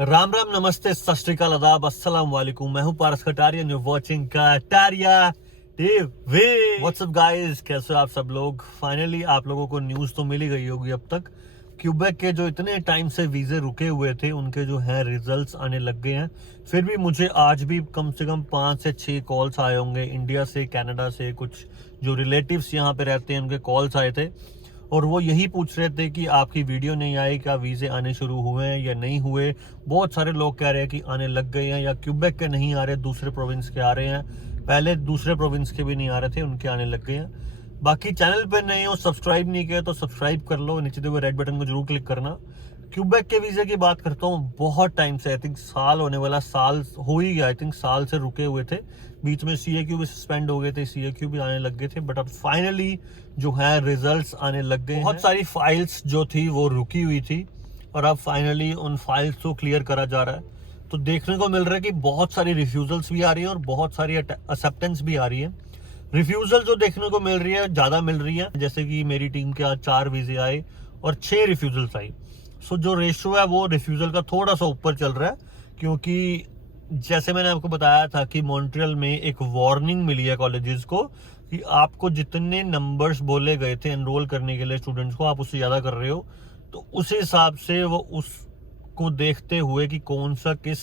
राम राम, नमस्ते, सत श्री अकाल, आदाब, अस्सलाम वालेकुम। मैं हूं Paras Kataria, you watching Kataria TV. What's up guys, कैसे हो आप सब लोग। फाइनली आप लोगों को न्यूज़ तो मिल ही गई होगी अब तक। क्यूबेक के जो इतने टाइम से वीज़े रुके हुए थे उनके जो है रिजल्ट्स आने लग गए हैं। फिर भी मुझे आज भी कम से कम 5 से 6 कॉल्स आए होंगे इंडिया से, कनाडा से, कुछ जो रिलेटिव्स यहाँ पे रहते हैं उनके कॉल्स आए थे और वो यही पूछ रहे थे कि आपकी वीडियो नहीं आई, क्या वीज़े आने शुरू हुए हैं या नहीं हुए। बहुत सारे लोग कह रहे हैं कि आने लग गए हैं, या क्यूबेक के नहीं आ रहे, दूसरे प्रोविंस के आ रहे हैं। पहले दूसरे प्रोविंस के भी नहीं आ रहे थे, उनके आने लग गए हैं। बाकी चैनल पे नहीं हो, सब्सक्राइब नहीं किया तो सब्सक्राइब कर लो, नीचे दिए हुए रेड बटन को जरूर क्लिक करना। क्यूबेक के वीज़े की बात करता हूँ, बहुत टाइम से, आई थिंक साल होने वाला, साल हो ही गया, आई थिंक साल से रुके हुए थे। बीच में CAQ भी सस्पेंड हो गए थे, CAQ भी आने लग गए थे, बट अब फाइनली जो है रिजल्ट्स आने लग गए। बहुत सारी फाइल्स जो थी वो रुकी हुई थी और अब फाइनली उन फाइल्स को क्लियर करा जा रहा है। तो देखने को मिल रहा है कि बहुत सारी रिफ्यूजल्स भी आ रही है और बहुत सारी एक्सेप्टेंस भी आ रही है। रिफ्यूजल जो देखने को मिल रही है ज़्यादा मिल रही है, जैसे कि मेरी टीम के आज 4 वीज़े आए और 6 रिफ्यूजल्स आई। सो जो रेशियो है वो रिफ्यूजल का थोड़ा सा ऊपर चल रहा है, क्योंकि जैसे मैंने आपको बताया था कि मॉन्ट्रियल में एक वार्निंग मिली है कॉलेजेस को कि आपको जितने नंबर्स बोले गए थे एनरोल करने के लिए स्टूडेंट्स को, आप उससे ज़्यादा कर रहे हो। तो उस हिसाब से वो उसको देखते हुए कि कौन सा किस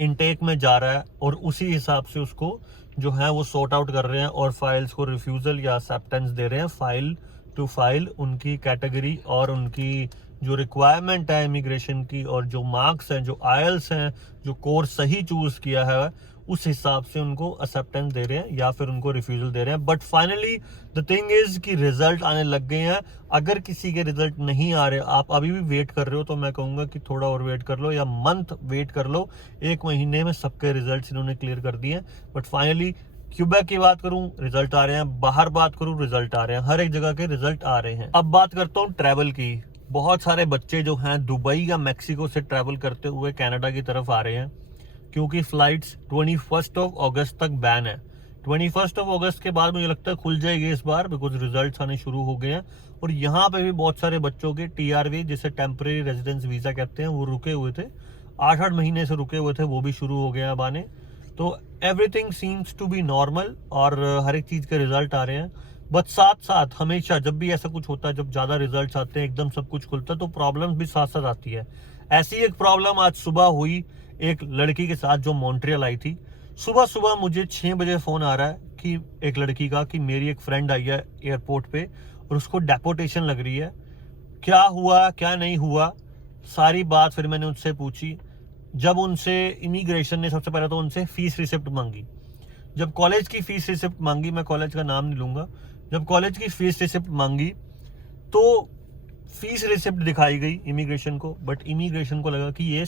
इनटेक में जा रहा है और उसी हिसाब से उसको जो है वो सॉर्ट आउट कर रहे हैं और फाइल्स को रिफ्यूज़ल या एक्सेप्टेंस दे रहे हैं, फाइल टू फाइल, उनकी कैटेगरी और उनकी जो रिक्वायरमेंट है इमिग्रेशन की और जो मार्क्स हैं, जो आयल्स हैं, जो कोर्स सही चूज़ किया है, उस हिसाब से उनको एक्सेप्टेंस दे रहे हैं या फिर उनको रिफ्यूज़ल दे रहे हैं। But finally the thing is कि रिजल्ट आने लग गए हैं। अगर किसी के रिजल्ट नहीं आ रहे, आप अभी भी वेट कर रहे हो, तो मैं कहूँगा कि थोड़ा और वेट कर लो या मंथ वेट कर लो। 1 महीने में सबके रिजल्ट इन्होंने क्लियर कर दिए। बट फाइनली क्यूबेक की बात करूं, रिजल्ट आ रहे हैं। बाहर बात करूं, रिजल्ट आ रहे हैं। हर एक जगह के रिजल्ट आ रहे हैं। अब बात करता हूं ट्रैवल की। बहुत सारे बच्चे जो हैं दुबई या मैक्सिको से ट्रैवल करते हुए कनाडा की तरफ आ रहे हैं, क्योंकि फ्लाइट्स 21 अगस्त तक बैन है। 21 अगस्त के बाद मुझे लगता है खुल जाएगी इस बार, बिकॉज रिजल्ट आने शुरू हो गए हैं। और यहाँ पे भी बहुत सारे बच्चों के TRV, जिसे टेम्परेरी रेजिडेंस वीजा कहते हैं, वो रुके हुए थे। 8-8 महीने से रुके हुए थे, वो भी शुरू हो गया अब आने। तो everything seems to be normal और हर एक चीज़ के रिजल्ट आ रहे हैं। बट साथ साथ हमेशा जब भी ऐसा कुछ होता है, जब ज़्यादा रिजल्ट्स आते हैं, एकदम सब कुछ खुलता है, तो प्रॉब्लम्स भी साथ साथ आती है। ऐसी एक प्रॉब्लम आज सुबह हुई एक लड़की के साथ जो मॉन्ट्रियल आई थी। सुबह सुबह मुझे 6 बजे फ़ोन आ रहा है कि एक लड़की का, कि मेरी एक फ्रेंड आई है एयरपोर्ट पे और उसको डेपोटेशन लग रही है। क्या हुआ क्या नहीं हुआ, सारी बात फिर मैंने उनसे पूछी। जब उनसे इमिग्रेशन ने सबसे पहले तो उनसे फीस रिसिप्ट मांगी। जब कॉलेज की फीस रिसिप्ट मांगी, मैं कॉलेज का नाम नहीं लूँगा, जब कॉलेज की फीस रिसिप्ट मांगी तो फीस रिसिप्ट दिखाई गई इमिग्रेशन को, बट इमिग्रेशन को लगा कि ये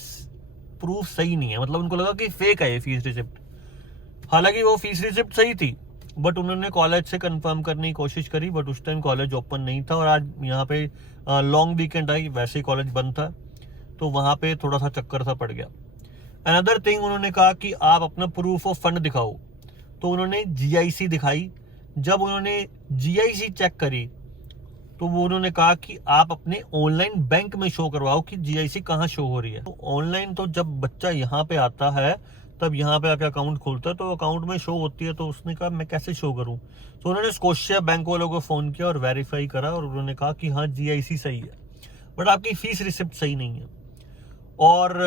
प्रूफ सही नहीं है, मतलब उनको लगा कि फेक है ये फीस रिसिप्ट। हालांकि वो फीस रिसिप्ट सही थी, बट उन्होंने कॉलेज से कंफर्म करने की कोशिश करी, बट उस टाइम कॉलेज ओपन नहीं था और आज यहाँ पे लॉन्ग वीकेंड आई, वैसे ही कॉलेज बंद था, तो वहाँ पे थोड़ा सा चक्कर सा पड़ गया। अनदर थिंग, उन्होंने कहा कि आप अपना प्रूफ ऑफ फंड दिखाओ, तो उन्होंने GIC दिखाई। जब उन्होंने GIC चेक करी तो वो उन्होंने कहा कि आप अपने ऑनलाइन बैंक में शो करवाओ कि GIC कहाँ शो हो रही है। तो ऑनलाइन तो जब बच्चा यहाँ पे आता है तब यहाँ पे आके अकाउंट खोलता है, तो अकाउंट में शो होती है। तो उसने कहा मैं कैसे शो करूँ, तो उन्होंने स्कोशिया बैंक वालों को फ़ोन किया और वेरीफाई करा और उन्होंने कहा कि हाँ GIC सही है, बट आपकी फ़ीस रिसिप्ट सही नहीं है। और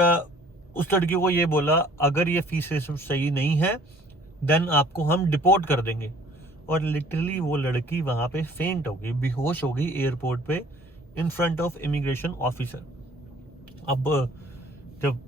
उस लड़की को ये बोला अगर ये फीस रिसिप्ट सही नहीं है देन आपको हम डिपोर्ट कर देंगे। और लिटरली वो लड़की वहाँ पे फेंट हो गई, बेहोश हो गई एयरपोर्ट पे in front of immigration officer. अब जब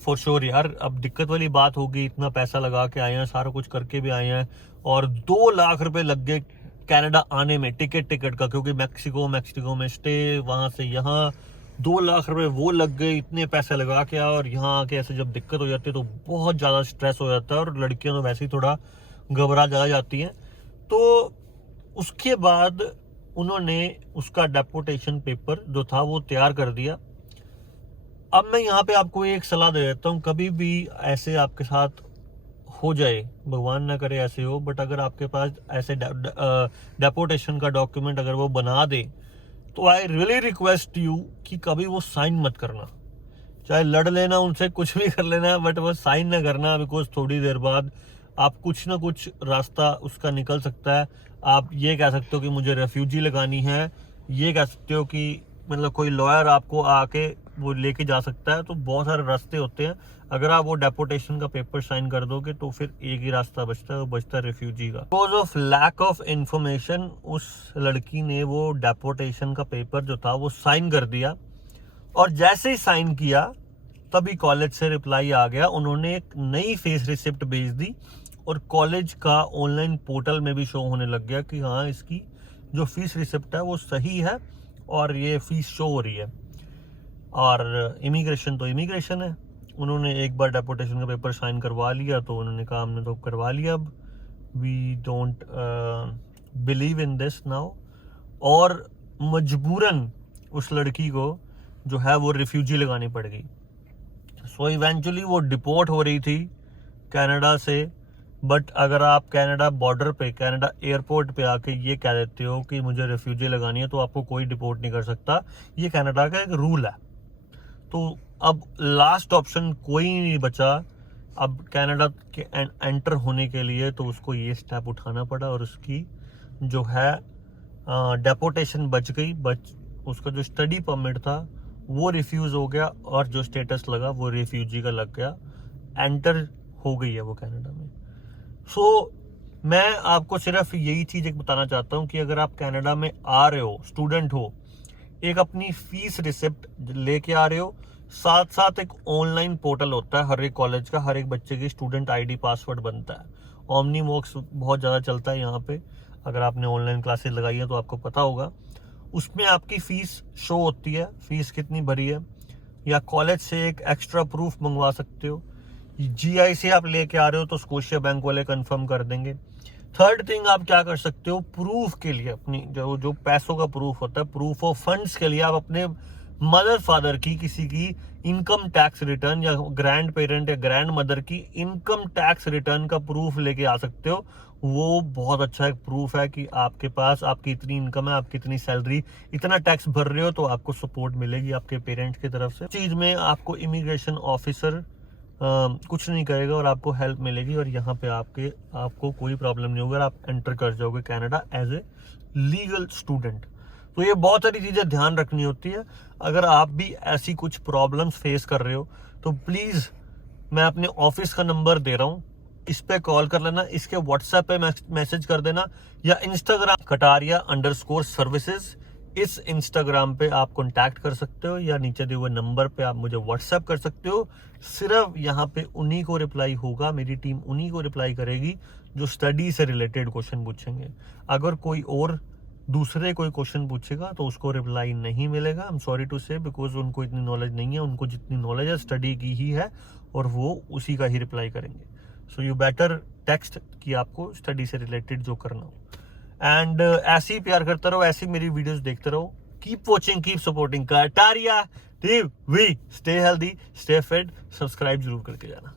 फॉर श्योर यार, अब दिक्कत वाली बात होगी, इतना पैसा लगा के आए हैं, सारा कुछ करके भी आए हैं और 2 लाख रुपए लग गए कनाडा आने में, टिकट का, क्योंकि मैक्सिको में स्टे, वहाँ से यहाँ 2 लाख रुपए वो लग गए। इतने पैसे लगा के और यहाँ आके ऐसे जब दिक्कत हो जाती है तो बहुत ज़्यादा स्ट्रेस हो जाता है और लड़कियां तो वैसे ही थोड़ा घबरा जा जाती हैं। तो उसके बाद उन्होंने उसका डेपोटेशन पेपर जो था वो तैयार कर दिया। अब मैं यहाँ पे आपको एक सलाह दे देता हूँ, कभी भी ऐसे आपके साथ हो जाए, भगवान ना करे ऐसे हो, बट अगर आपके पास ऐसे डेपोटेशन का डॉक्यूमेंट अगर वो बना दे तो आई रियली रिक्वेस्ट यू कि कभी वो साइन मत करना, चाहे लड़ लेना उनसे, कुछ भी कर लेना, बट वो साइन ना करना, बिकॉज थोड़ी देर बाद आप कुछ ना कुछ रास्ता उसका निकल सकता है। आप ये कह सकते हो कि मुझे रेफ्यूजी लगानी है, ये कह सकते हो कि मतलब कोई लॉयर आपको आके वो लेके जा सकता है। तो बहुत सारे रास्ते होते हैं। अगर आप वो डेपोटेशन का पेपर साइन कर दोगे तो फिर एक ही रास्ता बचता है, वो बचता है रेफ्यूजी का। Because of lack of information उस लड़की ने वो डेपोटेशन का पेपर जो था वो साइन कर दिया, और जैसे ही साइन किया तभी कॉलेज से रिप्लाई आ गया। उन्होंने एक नई फेस रिसिप्ट भेज दी और कॉलेज का ऑनलाइन पोर्टल में भी शो होने लग गया कि हाँ, इसकी जो फीस रिसिप्ट है वो सही है और ये फीस शो हो रही है। और इमिग्रेशन तो इमिग्रेशन है, उन्होंने एक बार डेपोटेशन का पेपर साइन करवा लिया तो उन्होंने कहा हमने तो करवा लिया, अब we don't believe in this now. और मजबूरन उस लड़की को जो है वो रिफ्यूजी लगानी पड़ गई। सो इवेंचुअली वो डिपोर्ट हो रही थी कनाडा से। बट अगर आप कनाडा बॉर्डर पे, कनाडा एयरपोर्ट पे आके ये कह देते हो कि मुझे रिफ्यूजी लगानी है, तो आपको कोई डिपोर्ट नहीं कर सकता। ये कनाडा का एक रूल है। तो अब लास्ट ऑप्शन कोई नहीं बचा अब कनाडा के एंटर होने के लिए, तो उसको ये स्टेप उठाना पड़ा और उसकी जो है डेपोटेशन बच गई। उसका जो स्टडी परमिट था वो रिफ्यूज हो गया और जो स्टेटस लगा वो रिफ्यूजी का लग गया। एंटर हो गई है वो कनाडा में। सो मैं आपको सिर्फ यही चीज़ एक बताना चाहता हूँ कि अगर आप कनाडा में आ रहे हो, स्टूडेंट हो, एक अपनी फीस रिसिप्ट लेके आ रहे हो, साथ साथ एक ऑनलाइन पोर्टल होता है हर एक कॉलेज का, हर एक बच्चे की स्टूडेंट आईडी पासवर्ड बनता है। ओमनी मॉक्स बहुत ज़्यादा चलता है यहाँ पे, अगर आपने ऑनलाइन क्लासेस लगाई है तो आपको पता होगा। उसमें आपकी फ़ीस शो होती है, फ़ीस कितनी भरी है, या कॉलेज से एक एक्स्ट्रा प्रूफ मंगवा सकते हो। जीआई से आप लेके आ रहे हो तो स्कोशिया बैंक वाले कंफर्म कर देंगे। थर्ड थिंग आप क्या कर सकते हो, प्रूफ के लिए अपनी जो पैसों का प्रूफ होता है, प्रूफ ऑफ फंड्स के लिए आप अपने मदर फादर की, किसी की इनकम टैक्स रिटर्न, या ग्रैंड पेरेंट या ग्रैंड मदर की इनकम टैक्स रिटर्न का प्रूफ लेके आ सकते हो। वो बहुत अच्छा एक प्रूफ है कि आपके पास आपकी इतनी इनकम है, आपकी इतनी सैलरी, इतना टैक्स भर रहे हो, तो आपको सपोर्ट मिलेगी आपके पेरेंट्स की तरफ से। चीज में आपको इमिग्रेशन ऑफिसर कुछ नहीं करेगा और आपको हेल्प मिलेगी, और यहाँ पे आपको कोई प्रॉब्लम नहीं होगा, आप एंटर कर जाओगे Canada as a legal student. तो ये बहुत सारी चीज़ें ध्यान रखनी होती है। अगर आप भी ऐसी कुछ प्रॉब्लम्स फेस कर रहे हो तो प्लीज़, मैं अपने ऑफिस का नंबर दे रहा हूँ, इस पे कॉल कर लेना, इसके व्हाट्सएप पे मैसेज कर देना, या इंस्टाग्राम कटारिया_सर्विसेज, इस इंस्टाग्राम पे आप कांटेक्ट कर सकते हो, या नीचे दिए हुए नंबर पे आप मुझे व्हाट्सएप कर सकते हो। सिर्फ यहाँ पे उन्हीं को रिप्लाई होगा, मेरी टीम उन्हीं को रिप्लाई करेगी जो स्टडी से रिलेटेड क्वेश्चन पूछेंगे। अगर कोई और दूसरे कोई क्वेश्चन पूछेगा तो उसको रिप्लाई नहीं मिलेगा। आई एम सॉरी टू से, बिकॉज उनको इतनी नॉलेज नहीं है। उनको जितनी नॉलेज है स्टडी की ही है और वो उसी का ही रिप्लाई करेंगे। सो यू बेटर टेक्स्ट कि आपको स्टडी से रिलेटेड जो करना हो। एंड ऐसे ही प्यार करते रहो, ऐसी मेरी वीडियोस देखते रहो। Keep watching, keep supporting Kataria TV. Stay healthy, stay fit, subscribe जरूर करके जाना।